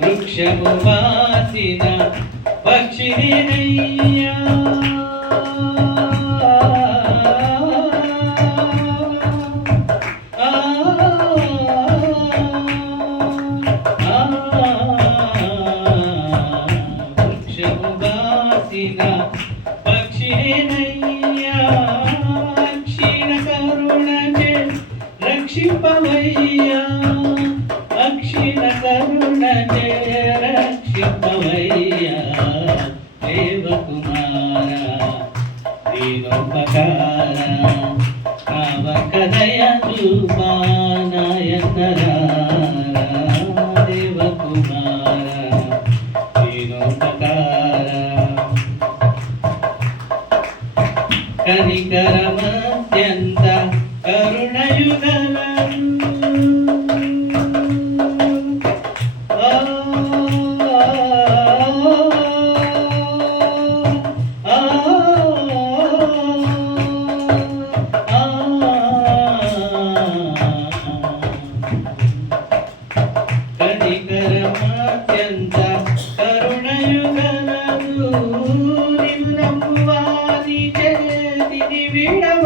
వృక్షము వాసిన పక్షినయ్యా వృక్షము వాసిన పక్షినయ్యా అక్షీణ కరుణచే రక్షింపవయ్యా అక్షీణ కరుణచే రక్షింపవయ్యా దేవకుమార దీనోపకార కావకదయ చూపానాయనరా దేవకుమార దీనోపకార కనికరమత్యంత కరుణయుగలను కనికరమత్యంత కరుణయుగలను నిన్నంబువాని చేతిని విడవ